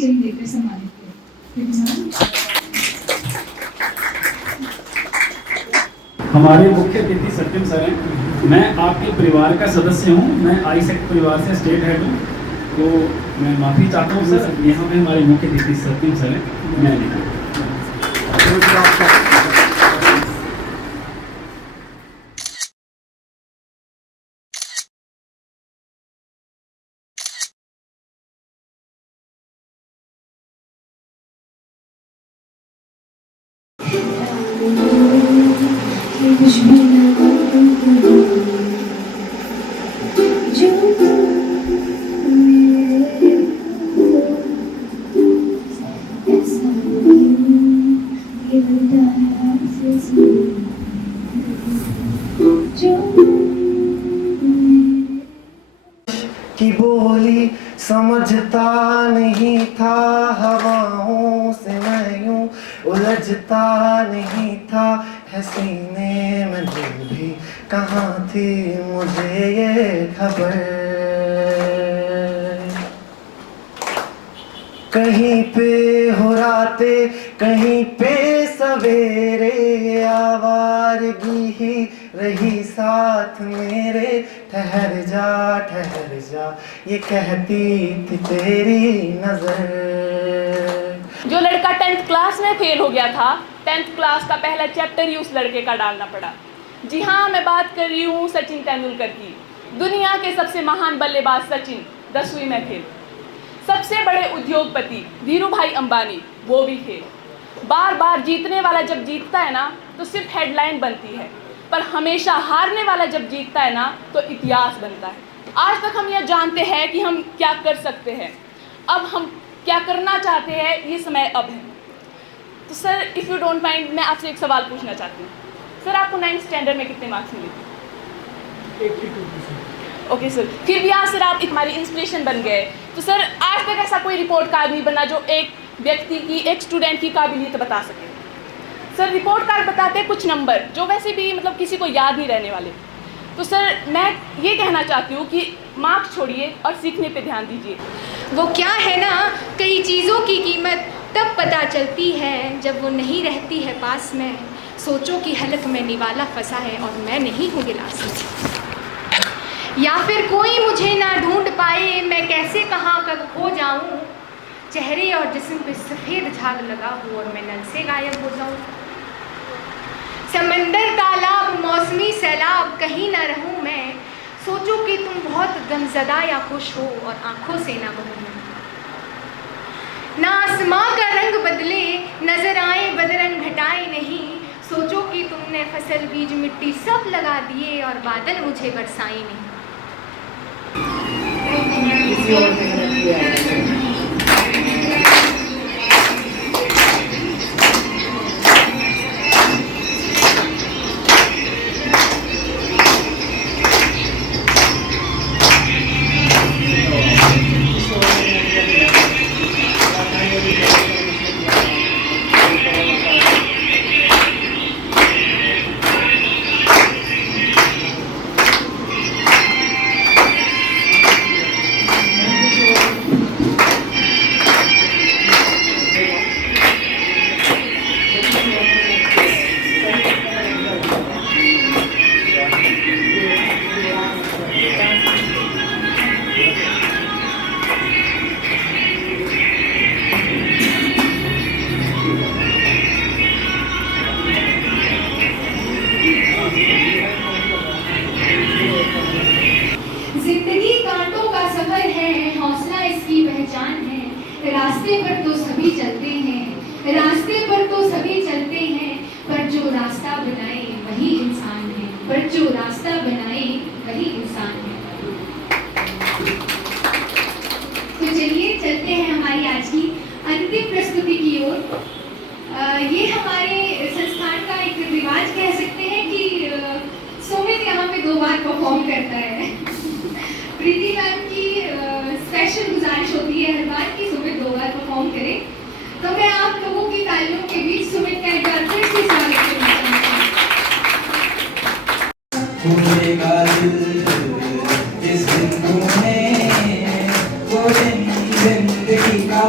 जन देकर सम्मानित किया। हमारे मुख्य अतिथि सत्यम सर हैं। मैं आपके परिवार का सदस्य हूं। मैं आईसेक्ट परिवार से स्टेट हेड हूं, तो मैं माफ़ी चाहता हूं सर। यहाँ पे हमारे मुख्य अतिथि सत्यम सर हैं। मैं नहीं। की बोली समझता नहीं था, हवाओं से मैं यूं उलझता नहीं था, है सीने में दिल भी कहाँ थी मुझे ये खबर। कहीं पे हो रातें, कहीं पे सवेरे, आवारगी ही रही साथ मेरे। ठहर जा ये कहती थी तेरी नजर। जो लड़का 10th क्लास में फेल हो गया था, 10th क्लास का पहला चैप्टर ही उस लड़के का डालना पड़ा। जी हाँ, मैं बात कर रही हूँ सचिन तेंदुलकर की। दुनिया के सबसे महान बल्लेबाज सचिन 10वीं में फेल। सबसे बड़े उद्योगपति धीरू भाई अंबानी, वो भी फेल। बार बार जीतने वाला जब जीतता है ना तो सिर्फ हेडलाइन बनती है, पर हमेशा हारने वाला जब जीतता है ना तो इतिहास बनता है। आज तक हम यह जानते हैं कि हम क्या कर सकते हैं, अब हम क्या करना चाहते हैं, ये समय अब है। तो sir, if you don't mind, मैं आपसे एक सवाल पूछना चाहती हूँ। सर, आपको 9th स्टैंडर्ड में कितने मार्क्स मिले थे? 82%। ओके सर, फिर भी आज सर आप हमारी इंस्पिरेशन बन गए। तो सर, आज तक ऐसा कोई रिपोर्ट कार्ड नहीं बना जो एक व्यक्ति की, एक स्टूडेंट की काबिलियत बता सके। सर, रिपोर्ट कार्ड बताते हैं कुछ नंबर जो वैसे भी मतलब किसी को याद नहीं रहने वाले। तो सर, मैं ये कहना चाहती हूँ कि मार्क्स छोड़िए और सीखने पे ध्यान दीजिए। वो क्या है ना, कई चीज़ों की कीमत तब पता चलती है जब वो नहीं रहती है पास में। सोचो कि हलक में निवाला फंसा है और मैं नहीं हूँ गिलास में। या फिर कोई मुझे ना ढूंढ पाए, मैं कैसे कहाँ कब खो जाऊँ। चेहरे और जिस्म पे सफ़ेद झाग लगा हो और मैं नल से गायब हो जाऊँ। समंदर तालाब मौसमी सैलाब कहीं ना रहूँ मैं। सोचो कि तुम बहुत गमज़दा या खुश हो और आँखों से ना बहूँ। ना आसमां का रंग बदले, नजर आए बदरंग घटाए नहीं। सोचो कि तुमने फसल बीज मिट्टी सब लगा दिए और बादल मुझे बरसाए नहीं। जिंदगी कांटों का सफर है, हौसला इसकी पहचान है। रास्ते पर तो सभी चलते हैं, रास्ते पर तो सभी चलते हैं, पर जो रास्ता बनाए वही इंसान है, पर जो रास्ता बनाए वही इंसान है। तो चलिए चलते हैं हमारी आज की अंतिम प्रस्तुति की ओर। ये हमारे संस्थान का एक रिवाज कह सकते हैं कि सुमित यहाँ पे 2 बार परफॉर्म करता है। प्रीति मैम की स्पेशल गुजारिश होती है हर बार कि सुमित 2 बार परफॉर्म करे। तो मैं आप लोगों की तालियों के बीच सुमित का एक बार फिर से स्वागत करना चाहती हूँ। जिंदगी का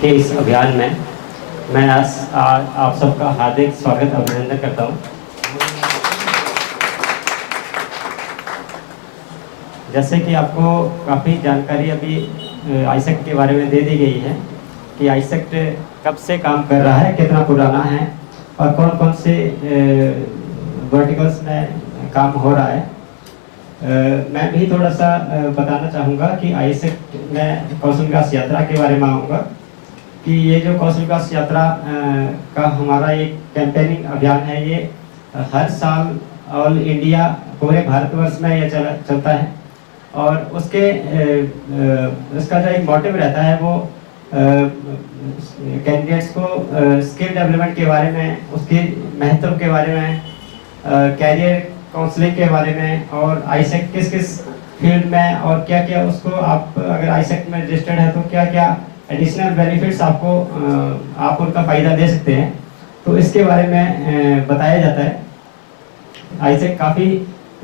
के इस अभियान में मैं आप सबका हार्दिक स्वागत अभिनंदन करता हूँ। जैसे कि आपको काफ़ी जानकारी अभी आईसेक्ट के बारे में दे दी गई है कि आईसेक्ट कब से काम कर रहा है, कितना पुराना है और कौन कौन से वर्टिकल्स में काम हो रहा है। मैं भी थोड़ा सा बताना चाहूँगा कि आईसेक्ट में कौशल विकास यात्रा के बारे में आऊँगा कि ये जो कौशल विकास यात्रा का हमारा एक कैंपेनिंग अभियान है, ये हर साल ऑल इंडिया पूरे भारतवर्ष में ये चलता है और उसके इसका जो एक मोटिव रहता है वो कैंडिडेट्स को स्किल डेवलपमेंट के बारे में, उसके महत्व के बारे में, कैरियर काउंसलिंग के बारे में और आईसेक्ट किस किस फील्ड में और क्या क्या उसको आप अगर आईसेक्ट में रजिस्टर्ड है तो क्या क्या एडिशनल बेनिफिट्स आपको आप उनका फ़ायदा दे सकते हैं, तो इसके बारे में बताया जाता है। आईसेक्ट काफ़ी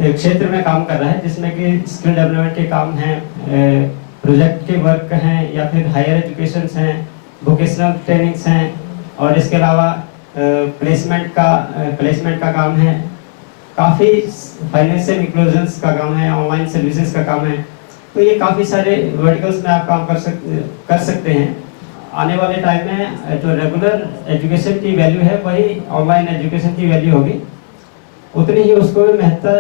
क्षेत्र में काम कर रहा है जिसमें कि स्किल डेवलपमेंट के काम हैं, प्रोजेक्ट के वर्क हैं या फिर हायर एजुकेशंस हैं, वोकेशनल ट्रेनिंग्स हैं और इसके अलावा प्लेसमेंट का काम है, काफ़ी फाइनेंशियल इंक्लूजन्स का काम है, ऑनलाइन सर्विसेज का काम है। तो ये काफ़ी सारे वर्टिकल्स में आप काम कर सकते हैं। आने वाले टाइम में जो रेगुलर एजुकेशन की वैल्यू है वही ऑनलाइन एजुकेशन की वैल्यू होगी, उतनी ही उसको भी महत्ता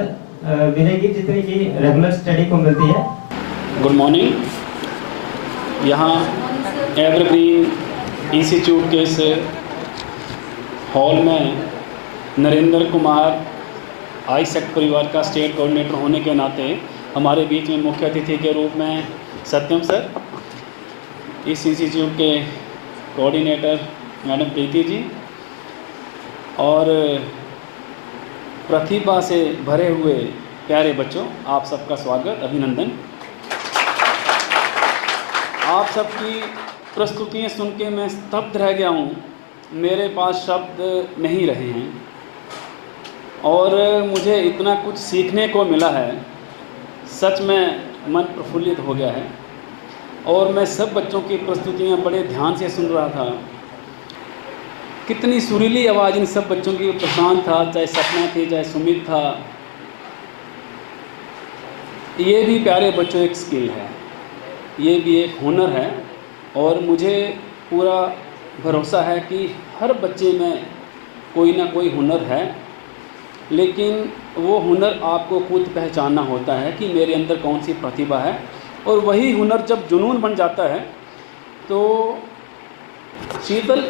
मिलेगी जितनी कि रेगुलर स्टडी को मिलती है। Good morning. यहाँ एवरग्रीन इंस्टीट्यूट के इस हॉल में नरेंद्र कुमार आईसेक्ट परिवार का स्टेट कोऑर्डिनेटर होने के नाते हमारे बीच में मुख्य अतिथि के रूप में सत्यम सर, इस इंस्टीट्यूट के कोऑर्डिनेटर मैडम प्रीति जी और प्रतिभा से भरे हुए प्यारे बच्चों, आप सबका स्वागत अभिनंदन। आप सबकी प्रस्तुतियाँ सुन के मैं स्तब्ध रह गया हूँ, मेरे पास शब्द नहीं रहे हैं और मुझे इतना कुछ सीखने को मिला है, सच में मन प्रफुल्लित हो गया है। और मैं सब बच्चों की प्रस्तुतियाँ बड़े ध्यान से सुन रहा था, कितनी सुरीली आवाज़ इन सब बच्चों की। प्रशांत था, चाहे सपना थी, चाहे सुमित था। ये भी प्यारे बच्चों एक स्किल है, ये भी एक हुनर है और मुझे पूरा भरोसा है कि हर बच्चे में कोई ना कोई हुनर है, लेकिन वो हुनर आपको खुद पहचानना होता है कि मेरे अंदर कौन सी प्रतिभा है। और वही हुनर जब जुनून बन जाता है तो शीतल,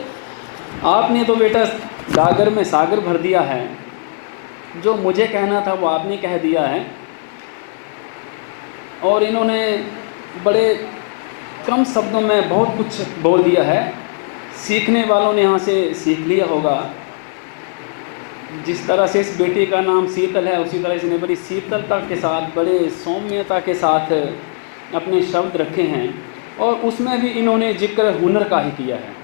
आपने तो बेटा गागर में सागर भर दिया है, जो मुझे कहना था वो आपने कह दिया है। और इन्होंने बड़े कम शब्दों में बहुत कुछ बोल दिया है, सीखने वालों ने यहाँ से सीख लिया होगा। जिस तरह से इस बेटी का नाम शीतल है, उसी तरह इसने बड़ी शीतलता के साथ, बड़े सौम्यता के साथ अपने शब्द रखे हैं और उसमें भी इन्होंने जिक्र हुनर का ही किया है।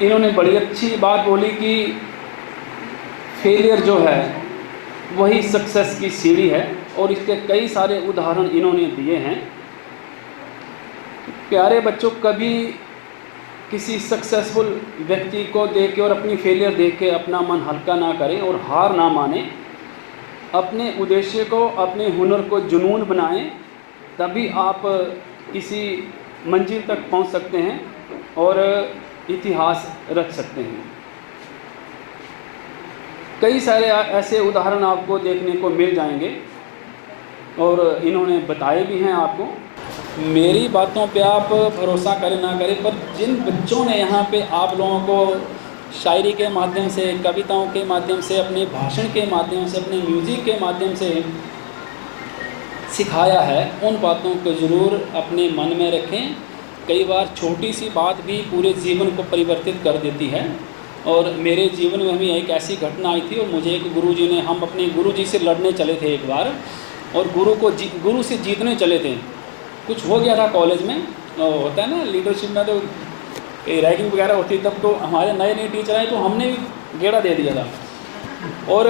इन्होंने बड़ी अच्छी बात बोली कि फेलियर जो है वही सक्सेस की सीढ़ी है और इसके कई सारे उदाहरण इन्होंने दिए हैं। प्यारे बच्चों, कभी किसी सक्सेसफुल व्यक्ति को देख के और अपनी फेलियर देख के अपना मन हल्का ना करें और हार ना माने। अपने उद्देश्य को, अपने हुनर को जुनून बनाएं, तभी आप किसी मंजिल तक पहुंच सकते हैं और इतिहास रच सकते हैं। कई सारे ऐसे उदाहरण आपको देखने को मिल जाएंगे और इन्होंने बताए भी हैं आपको। मेरी बातों पे आप भरोसा करें ना करें, पर जिन बच्चों ने यहाँ पे आप लोगों को शायरी के माध्यम से, कविताओं के माध्यम से, अपने भाषण के माध्यम से, अपने म्यूज़िक के माध्यम से सिखाया है, उन बातों को ज़रूर अपने मन में रखें। कई बार छोटी सी बात भी पूरे जीवन को परिवर्तित कर देती है। और मेरे जीवन में भी एक ऐसी घटना आई थी और मुझे एक गुरुजी ने, हम अपने गुरुजी से लड़ने चले थे एक बार और गुरु से जीतने चले थे। कुछ हो गया था कॉलेज में, होता है ना लीडरशिप में तो रैगिंग वगैरह होती, तब तो हमारे नए टीचर आए तो हमने भी गेड़ा दे दिया था। और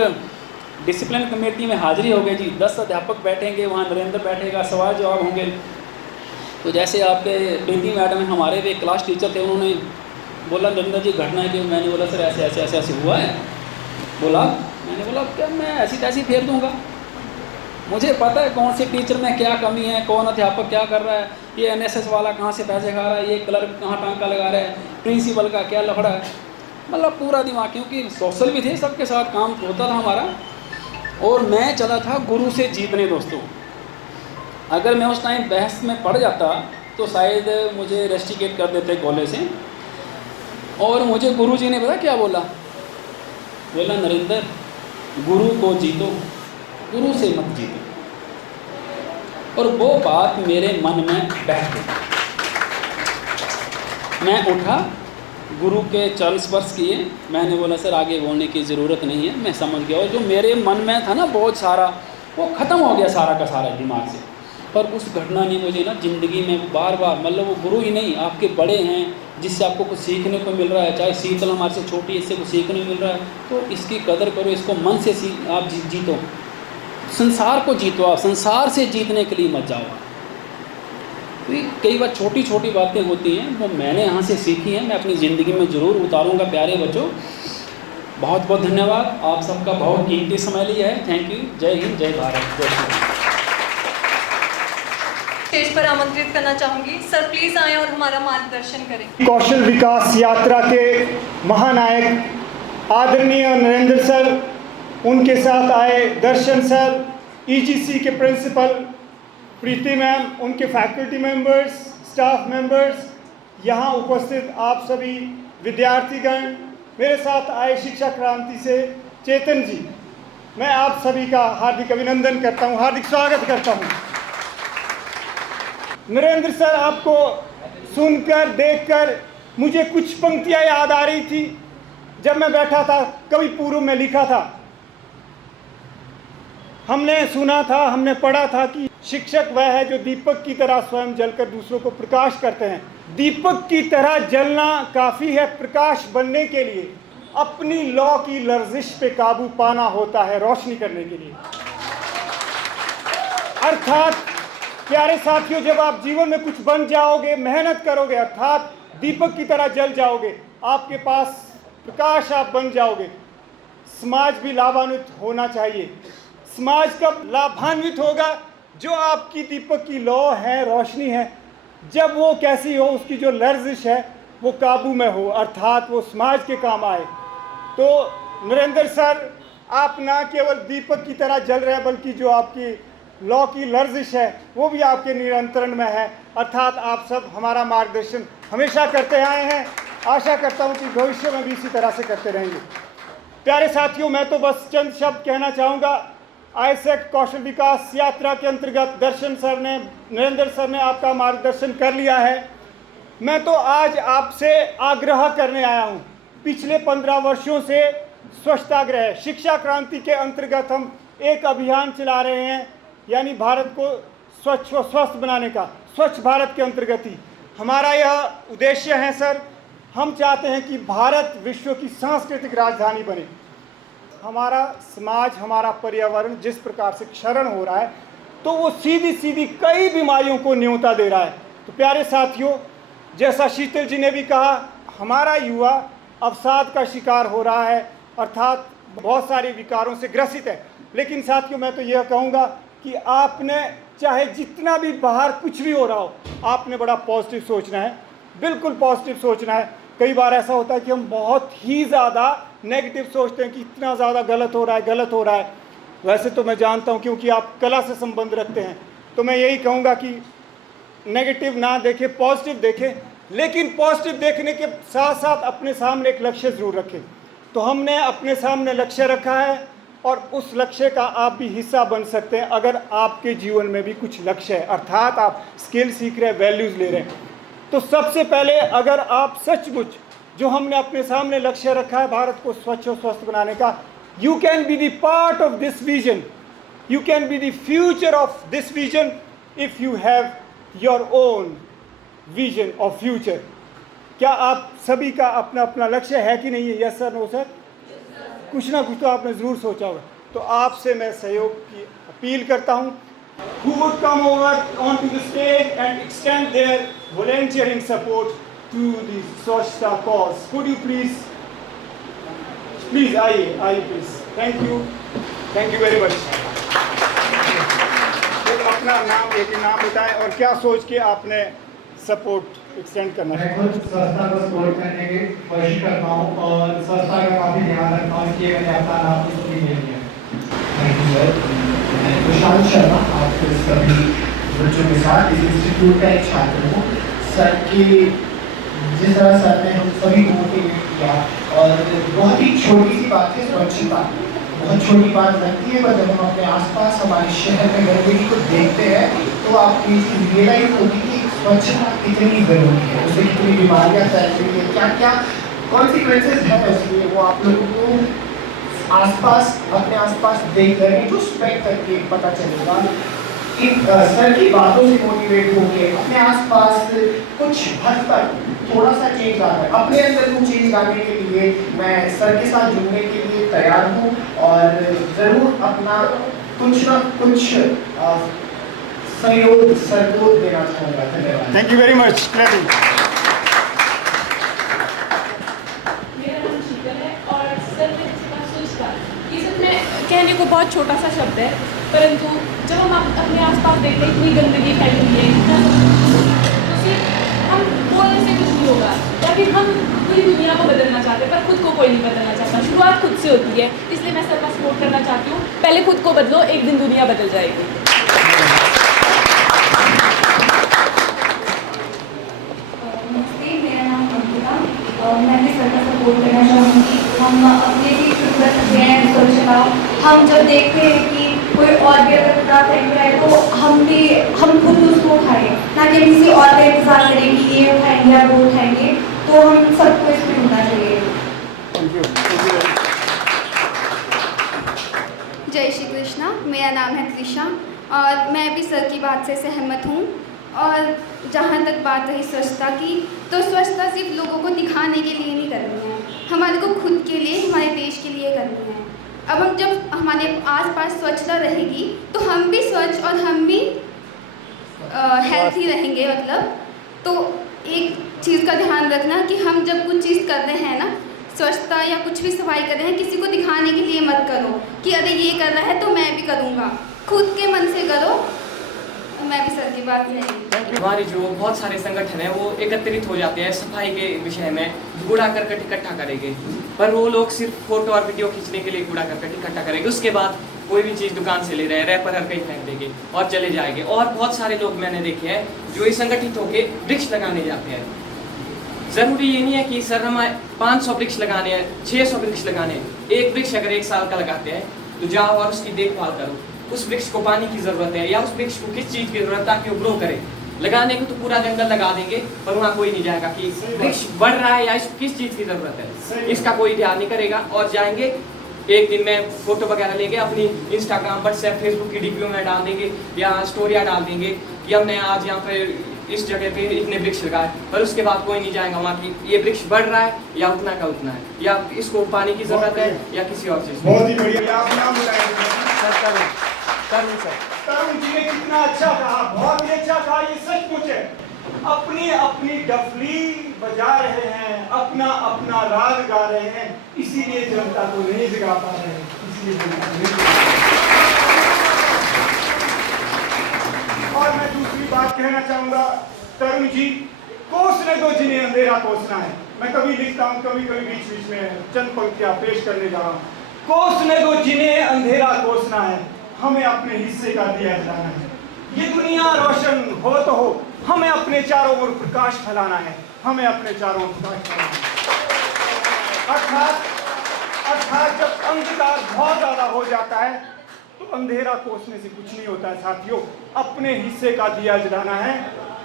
डिसिप्लिन कमेटी में हाजिरी हो गई जी, 10 अध्यापक बैठेंगे, वहाँ नरेंद्र बैठेगा, सवाल जवाब होंगे। तो जैसे आपके प्रीति मैडम हमारे भी क्लास टीचर थे, उन्होंने बोला नरेंद्र जी घटना है कि मैंने बोला सर ऐसे ऐसे ऐसे ऐसे हुआ है। बोला मैंने बोला क्या मैं ऐसी तैसी फेर दूंगा, मुझे पता है कौन से टीचर में क्या कमी है, कौन अध्यापक क्या कर रहा है, ये एनएसएस वाला कहाँ से पैसे खा रहा है, ये क्लर्क कहाँ टांका लगा रहा है, प्रिंसिपल का क्या लफड़ा है, मतलब पूरा दिमाग, क्योंकि सोशल भी थे, सबके साथ काम होता था हमारा। और मैं चला था गुरु से जीतने दोस्तों। अगर मैं उस टाइम बहस में पड़ जाता तो शायद मुझे रेस्टिकेट कर देते कॉलेज से। और मुझे गुरुजी ने पता क्या बोला, बोला नरेंद्र गुरु को जीतो, गुरु से मत जीतो। और वो बात मेरे मन में बैठ गई। मैं उठा, गुरु के चरण स्पर्श किए, मैंने बोला सर आगे बोलने की ज़रूरत नहीं है, मैं समझ गया। और जो मेरे मन में था ना बहुत सारा, वो ख़त्म हो गया सारा का सारा दिमाग से। पर उस घटना ने मुझे ना ज़िंदगी में बार बार, मतलब वो गुरु ही नहीं, आपके बड़े हैं जिससे आपको कुछ सीखने को मिल रहा है, चाहे शीतल हमारे से छोटी है, इससे कुछ सीखने को मिल रहा है, तो इसकी कदर करो, इसको मन से आप जीतो, संसार को जीतो। आप संसार से जीतने के लिए मत जाओ। तो कई बार छोटी छोटी बातें होती हैं, वो मैंने यहाँ से सीखी हैं, मैं अपनी ज़िंदगी में ज़रूर उतारूँगा। प्यारे बच्चों, बहुत बहुत धन्यवाद, आप सबका बहुत कीमती समय लिया है। Thank you. जय हिंद, जय भारत, जय श्री राम। स्टेज पर आमंत्रित करना चाहूंगी, सर प्लीज आएं और हमारा मार्गदर्शन करें। कौशल विकास यात्रा के महानायक आदरणीय नरेंद्र सर, उनके साथ आए दर्शन सर, ईजीसी के प्रिंसिपल प्रीति मैम, उनके फैकल्टी मेंबर्स, स्टाफ मेंबर्स, यहाँ उपस्थित आप सभी विद्यार्थीगण, मेरे साथ आए शिक्षा क्रांति से चेतन जी, मैं आप सभी का हार्दिक अभिनंदन करता हूँ, हार्दिक स्वागत करता हूँ। नरेंद्र सर, आपको सुनकर देखकर मुझे कुछ पंक्तियाँ याद आ रही थी जब मैं बैठा था, कवि पूर्व में लिखा था। हमने सुना था, हमने पढ़ा था कि शिक्षक वह है जो दीपक की तरह स्वयं जलकर दूसरों को प्रकाश करते हैं। दीपक की तरह जलना काफ़ी है, प्रकाश बनने के लिए अपनी लौ की लर्जिश पे काबू पाना होता है रोशनी करने के लिए। अर्थात प्यारे साथियों, जब आप जीवन में कुछ बन जाओगे, मेहनत करोगे, अर्थात दीपक की तरह जल जाओगे, आपके पास प्रकाश आप बन जाओगे, समाज भी लाभान्वित होना चाहिए। समाज कब लाभान्वित होगा? जो आपकी दीपक की लौ है, रोशनी है, जब वो कैसी हो, उसकी जो लर्जिश है वो काबू में हो, अर्थात वो समाज के काम आए। तो नरेंद्र सर, आप ना केवल दीपक की तरह जल रहे हैं, बल्कि जो आपकी लौ की लर्जिश है वो भी आपके नियंत्रण में है, अर्थात आप सब हमारा मार्गदर्शन हमेशा करते आए हैं। आशा करता हूँ कि भविष्य में भी इसी तरह से करते रहेंगे। प्यारे साथियों, मैं तो बस चंद शब्द कहना चाहूँगा। आईसेक्ट कौशल विकास यात्रा के अंतर्गत दर्शन सर ने, नरेंद्र सर ने आपका मार्गदर्शन कर लिया है। मैं तो आज आपसे आग्रह करने आया हूँ। पिछले 15 वर्षों से स्वच्छताग्रह शिक्षा क्रांति के अंतर्गत हम एक अभियान चला रहे हैं, यानी भारत को स्वच्छ व स्वस्थ बनाने का। स्वच्छ भारत के अंतर्गत ही हमारा यह उद्देश्य है सर। हम चाहते हैं कि भारत विश्व की सांस्कृतिक राजधानी बने। हमारा समाज, हमारा पर्यावरण जिस प्रकार से क्षरण हो रहा है, तो वो सीधी सीधी कई बीमारियों को न्योता दे रहा है। तो प्यारे साथियों, जैसा शीतल जी ने भी कहा, हमारा युवा अवसाद का शिकार हो रहा है, अर्थात बहुत सारे विकारों से ग्रसित है। लेकिन साथियों, मैं तो यह कहूँगा कि आपने चाहे जितना भी बाहर कुछ भी हो रहा हो, आपने बड़ा पॉजिटिव सोचना है, बिल्कुल पॉजिटिव सोचना है। कई बार ऐसा होता है कि हम बहुत ही ज़्यादा नेगेटिव सोचते हैं कि इतना ज़्यादा गलत हो रहा है, गलत हो रहा है। वैसे तो मैं जानता हूँ, क्योंकि आप कला से संबंध रखते हैं, तो मैं यही कहूँगा कि नेगेटिव ना देखें, पॉजिटिव देखें। लेकिन पॉजिटिव देखने के साथ साथ अपने सामने एक लक्ष्य ज़रूर रखें। तो हमने अपने सामने लक्ष्य रखा है, और उस लक्ष्य का आप भी हिस्सा बन सकते हैं अगर आपके जीवन में भी कुछ लक्ष्य है, अर्थात आप स्किल सीख रहे हैं, वैल्यूज़ ले रहे हैं। तो सबसे पहले अगर आप सचमुच जो हमने अपने सामने लक्ष्य रखा है भारत को स्वच्छ और स्वस्थ बनाने का, you can be the part of this vision, you can be the future of this vision if you have your own vision of future. क्या आप सभी का अपना अपना लक्ष्य है कि नहीं है? Yes sir, no sir? कुछ ना कुछ तो आपने ज़रूर सोचा होगा। तो आपसे मैं सहयोग की अपील करता हूँ। who would come over onto the stage and extend their volunteering support to the Swachhta cause. Could you please आइए please. Thank you very much. तो अपना नाम बताएं और क्या सोच के आपने सपोर्ट एक्सटेंड करना मैं खुद संस्था को सपोर्ट करने की कोशिश करता हूँ और संस्था का काफ़ी ध्यान रखता हूँ कि अगर आपका नाम इसकी नहीं है। Thank you sir. मैं प्रशांत शर्मा आपके सभी बच्चों के साथ इस इंस्टीट्यूट का एक छात्र हूँ। सर की जिस तरह सर ने हम सभी को मोटिवेट किया और बहुत ही छोटी सी बात है स्वच्छता, बहुत छोटी बात लगती है, पर जब हम अपने आसपास हमारे शहर में गंदगी को देखते हैं तो आपकी रियलाइज होगी कि स्वच्छता कितनी जरूरी है, उससे कितनी बीमारियां फैल रही है, क्या क्या कॉन्सिक्वेंसेस हैं उसके, वो आप लोगों को आसपास अपने आसपास देख कर इंट्रोस्पेक्ट करके पता चलेगा। सर की बातों से मोटिवेट होकर अपने आसपास कुछ हद तक थोड़ा सा चेंज आता है, अपने अंदर कुछ चेंज लाने के लिए मैं सर के साथ जुड़ने के लिए तैयार हूँ और ज़रूर अपना कुछ ना कुछ सहयोग सर को देना चाहूँगा। धन्यवाद। Thank you very much. मेरा नाम शीतल है और सर ने जिसके पास सोचता ये सब में कहने को बहुत छोटा सा शब्द है, परंतु जब हम अपने आसपास देखते हैं इतनी गंदगी फैली है तो सिर्फ हम बोलने से कुछ नहीं होगा, या फिर हम पूरी दुनिया को बदलना चाहते हैं पर खुद को कोई नहीं बदलना चाहता। शुरुआत खुद से होती है, इसलिए मैं सर का सपोर्ट करना चाहती हूँ। पहले खुद को बदलो, एक दिन दुनिया बदल जाएगी। नमस्ते, मेरा नाम अंकिता और मैं भी सर का सपोर्ट करना चाहूँगी। हम अपने भी शुरुआत हैं स्वच्छता, हम जब देखते हैं कि कोई और भी अगर कचरा फेंक रहा है तो हम खुद उसको उठाएं, ना कि किसी और का इंतजार करें कि ये उठाएंगे या वो उठाएंगे। तो हम सबको इसमें होना चाहिए। जय श्री कृष्णा। मेरा नाम है त्रिशा और मैं भी सर की बात से सहमत हूँ। और जहाँ तक बात रही स्वच्छता की, तो स्वच्छता सिर्फ लोगों को दिखाने के लिए नहीं करनी है, हमारे को खुद के लिए, हमारे देश के लिए करनी है। अब हम जब हमारे आसपास स्वच्छता रहेगी तो हम भी स्वच्छ और हम भी हेल्थी रहेंगे। मतलब तो एक चीज़ का ध्यान रखना कि हम जब कुछ चीज़ कर रहे हैं ना, स्वच्छता या कुछ भी सफाई कर रहे हैं, किसी को दिखाने के लिए मत करो कि अरे ये कर रहा है तो मैं भी करूँगा। खुद के मन से करो। मैं भी सर की बात नहीं। हमारे जो बहुत सारे संगठन हैं वो एकत्रित हो जाते हैं सफाई के विषय में, कूड़ा करकट इकट्ठा करेंगे, पर वो लोग सिर्फ फोटो और वीडियो खींचने के लिए कूड़ा करकट इकट्ठा करेंगे। उसके बाद कोई भी चीज़ दुकान से ले रहे हैं, रैपर हर कहीं फेंक देंगे और चले जाएंगे। और बहुत सारे लोग मैंने देखे हैं जो ये संगठित होकर वृक्ष लगाने जाते हैं। ज़रूरी ये नहीं है कि सर हमें 500 वृक्ष लगाने हैं, 600 वृक्ष लगाने हैं। एक वृक्ष अगर 1 साल का लगाते हैं तो जाओ और उसकी देखभाल करो। उस वृक्ष को पानी की ज़रूरत है या उस वृक्ष को किस चीज़ की ज़रूरत है ताकि वो ग्रो करे। लगाने को तो पूरा जंगल लगा देंगे पर वहाँ कोई नहीं जाएगा कि वृक्ष बढ़ रहा है या इसको किस चीज़ की ज़रूरत है, इसका कोई ध्यान नहीं करेगा। और जाएंगे एक दिन में फ़ोटो वगैरह लेंगे, अपनी इंस्टाग्राम, व्हाट्सएप, फेसबुक की डीपी में डाल देंगे या स्टोरियाँ डाल देंगे कि हमने आज यहाँ पर इस जगह पे इतने वृक्ष लगाए, पर उसके बाद कोई नहीं जाएगा वहाँ की ये वृक्ष बढ़ रहा है या उतना का उतना है, या इसको पानी की ज़रूरत है या किसी और चीज़। बहुत ही बढ़िया। आप नाम बताएंगे तरुण जी ने कितना अच्छा कहा, बहुत ही अच्छा कहा। ये सचमुच है, अपनी अपनी डफली बजा रहे हैं, अपना अपना राग गा रहे हैं, इसीलिए जनता को नहीं जगा पा रहे हैं, इसलिए जनता नहीं जगा पा रहे हैं। और मैं दूसरी बात कहना चाहूंगा, तरुण जी कोसने दो जिन्हें अंधेरा कोसना है। मैं कभी लिखता हूँ, कभी कभी बीच बीच में चंद पंक्तियां पेश करने जा रहा हूँ। कोसने दो जिन्हें अंधेरा कोसना है, हमें अपने हिस्से का दिया जलाना है। ये दुनिया रोशन हो तो हो, हमें अपने चारों ओर प्रकाश फैलाना है, हमें अपने चारों ओर प्रकाश फैलाना है। अर्थात जब अंधकार बहुत ज्यादा हो जाता है तो अंधेरा कोसने से कुछ नहीं होता है साथियों, अपने हिस्से का दिया जलाना है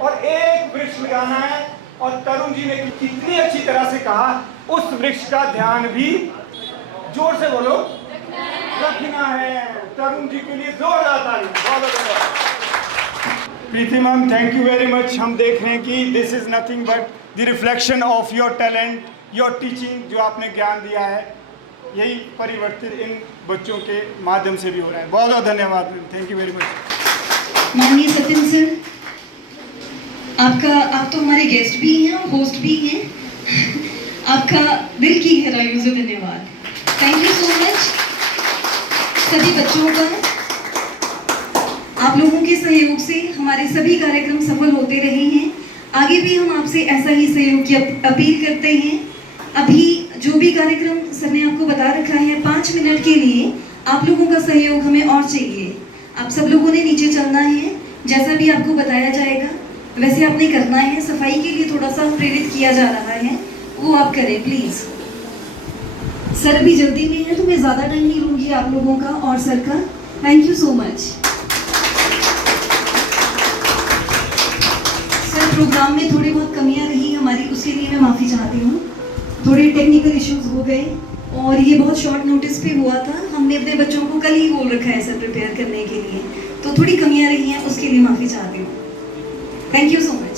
और एक वृक्ष लगाना है। और तरुण जी ने कितनी अच्छी तरह से कहा, उस वृक्ष का ध्यान भी, जोर से बोलो, रखना है। तरुण जी के लिए जोरदार ताली। Preeti ma'am, thank you very much. हम देख रहे हैं कि this is nothing but the reflection of your talent, your teaching, जो आपने ज्ञान दिया है, यही परिवर्तित इन बच्चों के माध्यम से भी हो रहा है। बहुत बहुत धन्यवाद ma'am, thank you very much. माननीय सत्यम सर, आप तो हमारे गेस्ट भी हैं और होस्ट भी हैं। आपका दिल की गहराइयों से धन्यवाद। Thank you so much. सभी बच्चों का, आप लोगों के सहयोग से हमारे सभी कार्यक्रम सफल होते रहे हैं। आगे भी हम आपसे ऐसा ही सहयोग की अपील करते हैं। अभी जो भी कार्यक्रम सर ने आपको बता रखा है, 5 मिनट के लिए आप लोगों का सहयोग हमें और चाहिए। आप सब लोगों ने नीचे चलना है, जैसा भी आपको बताया जाएगा वैसे आपने करना है। सफाई के लिए थोड़ा सा प्रेरित किया जा रहा है, वो आप करें प्लीज़। सर अभी जल्दी में है तो मैं ज़्यादा टाइम नहीं लूँगी आप लोगों का और सर का। Thank you so much. Sir program में थोड़ी बहुत कमियां रही हमारी, उसके लिए मैं माफ़ी चाहती हूँ। थोड़े टेक्निकल इश्यूज हो गए और ये बहुत शॉर्ट नोटिस पे हुआ था। हमने अपने बच्चों को कल ही बोल रखा है सर प्रिपेयर करने के लिए, तो थोड़ी कमियां रही हैं, उसके लिए माफ़ी चाहती हूँ। Thank you so much.